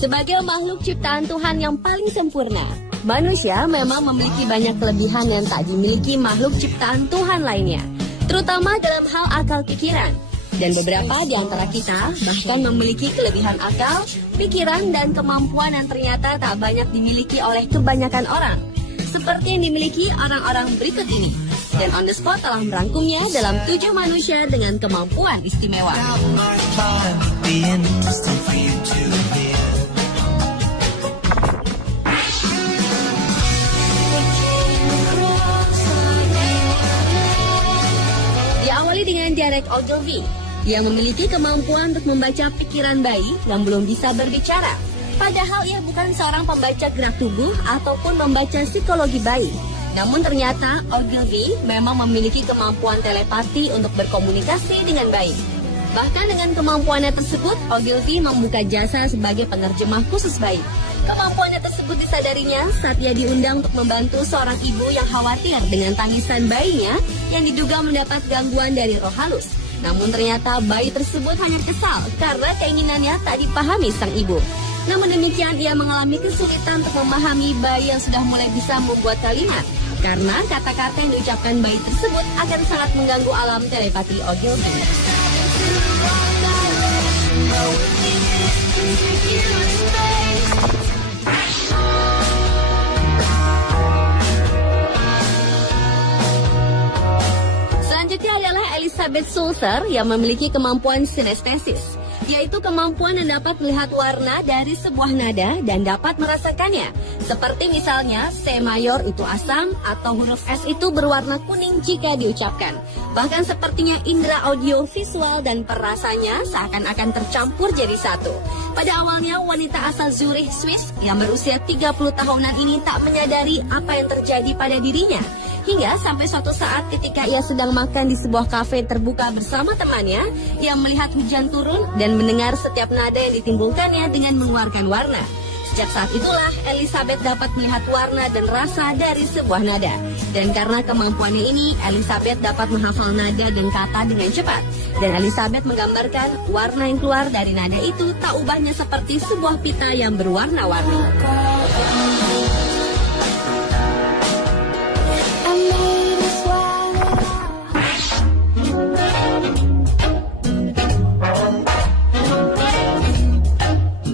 Sebagai makhluk ciptaan Tuhan yang paling sempurna, manusia memang memiliki banyak kelebihan yang tak dimiliki makhluk ciptaan Tuhan lainnya, terutama dalam hal akal pikiran. Dan beberapa di antara kita bahkan memiliki kelebihan akal, pikiran, dan kemampuan yang ternyata tak banyak dimiliki oleh kebanyakan orang, seperti yang dimiliki orang-orang berikut ini. Dan On The Spot telah merangkumnya dalam 7 manusia dengan kemampuan istimewa. Diawali dengan Derek Ogilvy, yang memiliki kemampuan untuk membaca pikiran bayi yang belum bisa berbicara. Padahal ia bukan seorang pembaca gerak tubuh ataupun membaca psikologi bayi. Namun ternyata Ogilvy memang memiliki kemampuan telepati untuk berkomunikasi dengan baik. Bahkan dengan kemampuannya tersebut, Ogilvy membuka jasa sebagai penerjemah khusus bayi. Kemampuannya tersebut disadarinya saat ia diundang untuk membantu seorang ibu yang khawatir dengan tangisan bayinya yang diduga mendapat gangguan dari roh halus. Namun ternyata bayi tersebut hanya kesal karena keinginannya tak dipahami sang ibu. Namun demikian ia mengalami kesulitan untuk memahami bayi yang sudah mulai bisa membuat kalimat, karena kata-kata yang diucapkan bayi tersebut akan sangat mengganggu alam telepati Ogilvy. Selanjutnya adalah Elizabeth Sulzer yang memiliki kemampuan sinestesis, yaitu kemampuan yang dapat melihat warna dari sebuah nada dan dapat merasakannya. Seperti misalnya C mayor itu asam atau huruf S itu berwarna kuning jika diucapkan. Bahkan sepertinya indera audio, visual, dan perasanya seakan-akan tercampur jadi satu. Pada awalnya wanita asal Zurich, Swiss yang berusia 30 tahunan ini tak menyadari apa yang terjadi pada dirinya. Hingga sampai suatu saat ketika ia sedang makan di sebuah kafe terbuka bersama temannya, ia melihat hujan turun dan mendengar setiap nada yang ditimbulkannya dengan mengeluarkan warna. Sejak saat itulah Elizabeth dapat melihat warna dan rasa dari sebuah nada. Dan karena kemampuannya ini, Elizabeth dapat menghafal nada dan kata dengan cepat. Dan Elizabeth menggambarkan warna yang keluar dari nada itu tak ubahnya seperti sebuah pita yang berwarna-warni.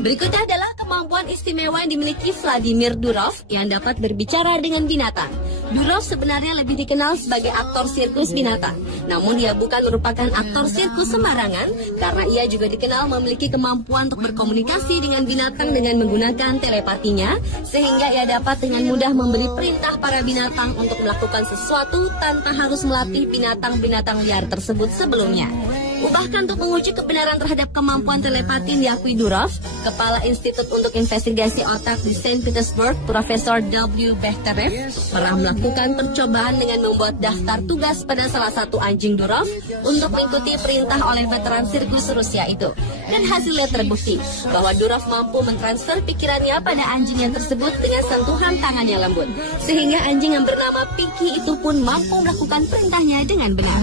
Berikutnya adalah kemampuan istimewa yang dimiliki Vladimir Durov yang dapat berbicara dengan binatang. Durov sebenarnya lebih dikenal sebagai aktor sirkus binatang. Namun ia bukan merupakan aktor sirkus sembarangan karena ia juga dikenal memiliki kemampuan untuk berkomunikasi dengan binatang dengan menggunakan telepatinya, sehingga ia dapat dengan mudah memberi perintah para binatang untuk melakukan sesuatu tanpa harus melatih binatang-binatang liar tersebut sebelumnya. Bahkan untuk menguji kebenaran terhadap kemampuan telepati diakui Durov, Kepala Institut untuk Investigasi Otak di Saint Petersburg, Profesor W. Bechterev, pernah melakukan percobaan dengan membuat daftar tugas pada salah satu anjing Durov untuk mengikuti perintah oleh veteran sirkus Rusia itu. Dan hasilnya terbukti bahwa Durov mampu mentransfer pikirannya pada anjing yang tersebut dengan sentuhan tangan yang lembut. Sehingga anjing yang bernama Pinky itu pun mampu melakukan perintahnya dengan benar.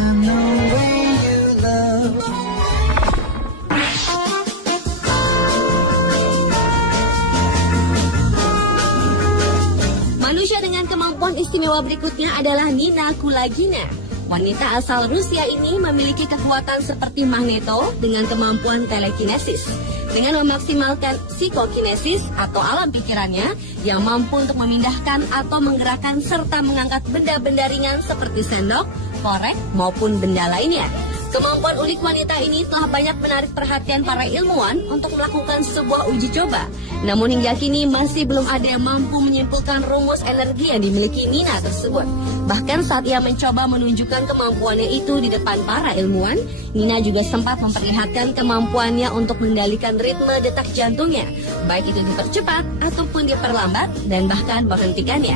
Manusia dengan kemampuan istimewa berikutnya adalah Nina Kulagina. Wanita asal Rusia ini memiliki kekuatan seperti magneto dengan kemampuan telekinesis. Dengan memaksimalkan psikokinesis atau alam pikirannya yang mampu untuk memindahkan atau menggerakkan serta mengangkat benda-benda ringan seperti sendok, korek, maupun benda lainnya. Kemampuan unik wanita ini telah banyak menarik perhatian para ilmuwan untuk melakukan sebuah uji coba. Namun hingga kini masih belum ada yang mampu menyimpulkan rumus energi yang dimiliki Nina tersebut. Bahkan saat ia mencoba menunjukkan kemampuannya itu di depan para ilmuwan, Nina juga sempat memperlihatkan kemampuannya untuk mengendalikan ritme detak jantungnya, baik itu dipercepat ataupun diperlambat dan bahkan menghentikannya.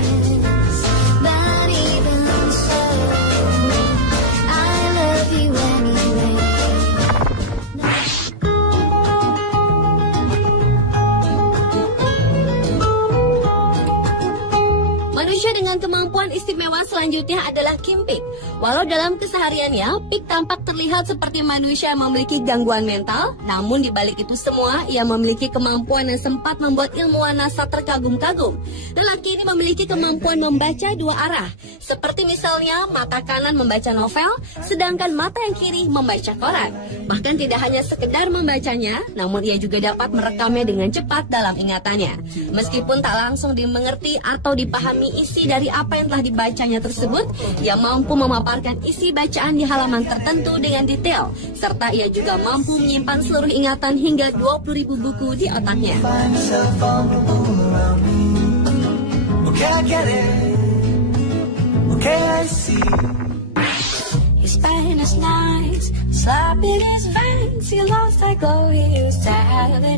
Manusia dengan kemampuan istimewa selanjutnya adalah Kim Peek. Walau dalam kesehariannya, Peek tampak terlihat seperti manusia yang memiliki gangguan mental, namun di balik itu semua, ia memiliki kemampuan yang sempat membuat ilmuwan NASA terkagum-kagum. Lelaki ini memiliki kemampuan membaca dua arah, seperti misalnya mata kanan membaca novel, sedangkan mata yang kiri membaca koran. Bahkan tidak hanya sekedar membacanya, namun ia juga dapat merekamnya dengan cepat dalam ingatannya. Meskipun tak langsung dimengerti atau dipahami isi dari apa yang telah dibacanya tersebut, ia mampu memaparkan isi bacaan di halaman tertentu dengan detail, serta ia juga mampu menyimpan seluruh ingatan hingga 20.000 buku di otaknya.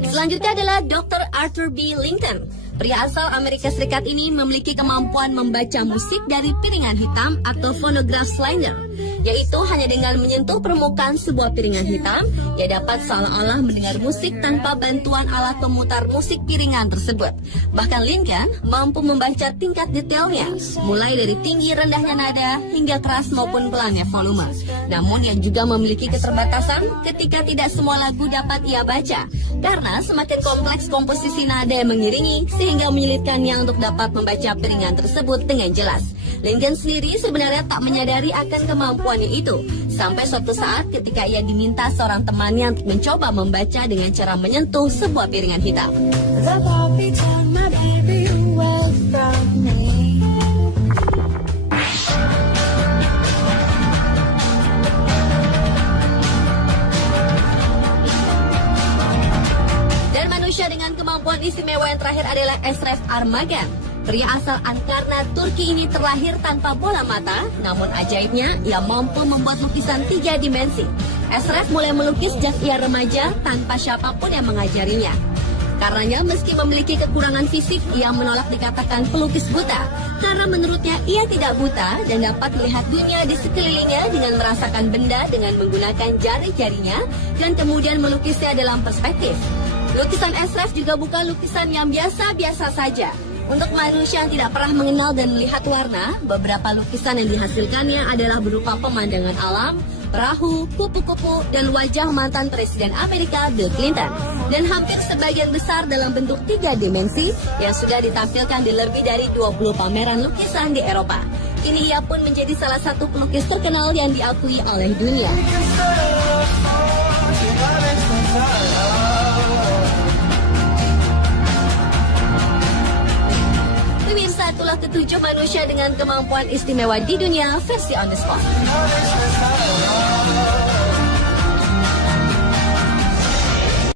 Selanjutnya adalah Dr. Arthur B. Lincoln. Pria asal Amerika Serikat ini memiliki kemampuan membaca musik dari piringan hitam atau phonograph slider, yaitu hanya dengan menyentuh permukaan sebuah piringan hitam, ia dapat seolah-olah mendengar musik tanpa bantuan alat pemutar musik piringan tersebut. Bahkan Lincoln mampu membaca tingkat detailnya, mulai dari tinggi rendahnya nada hingga keras maupun pelannya volume. Namun ia juga memiliki keterbatasan ketika tidak semua lagu dapat ia baca, karena semakin kompleks komposisi nada yang mengiringi, sehingga menyulitkannya untuk dapat membaca piringan tersebut dengan jelas. Lincoln sendiri sebenarnya tak menyadari akan kemampuannya itu, sampai suatu saat ketika ia diminta seorang temannya untuk mencoba membaca dengan cara menyentuh sebuah piringan hitam. Dan manusia dengan kemampuan istimewa yang terakhir adalah Eşref Armagan. Pria asal Ankara, Turki ini terlahir tanpa bola mata, namun ajaibnya ia mampu membuat lukisan 3 dimensi. Eşref mulai melukis sejak ia remaja tanpa siapapun yang mengajarinya. Karenanya meski memiliki kekurangan fisik, ia menolak dikatakan pelukis buta, karena menurutnya ia tidak buta dan dapat melihat dunia di sekelilingnya dengan merasakan benda dengan menggunakan jari-jarinya dan kemudian melukisnya dalam perspektif. Lukisan Eşref juga bukan lukisan yang biasa-biasa saja. Untuk manusia yang tidak pernah mengenal dan melihat warna, beberapa lukisan yang dihasilkannya adalah berupa pemandangan alam, perahu, kupu-kupu, dan wajah mantan Presiden Amerika Bill Clinton. Dan hampir sebagian besar dalam bentuk 3 dimensi yang sudah ditampilkan di lebih dari 20 pameran lukisan di Eropa. Kini ia pun menjadi salah satu pelukis terkenal yang diakui oleh dunia. Pemirsa, itulah ketujuh manusia dengan kemampuan istimewa di dunia versi on the spot.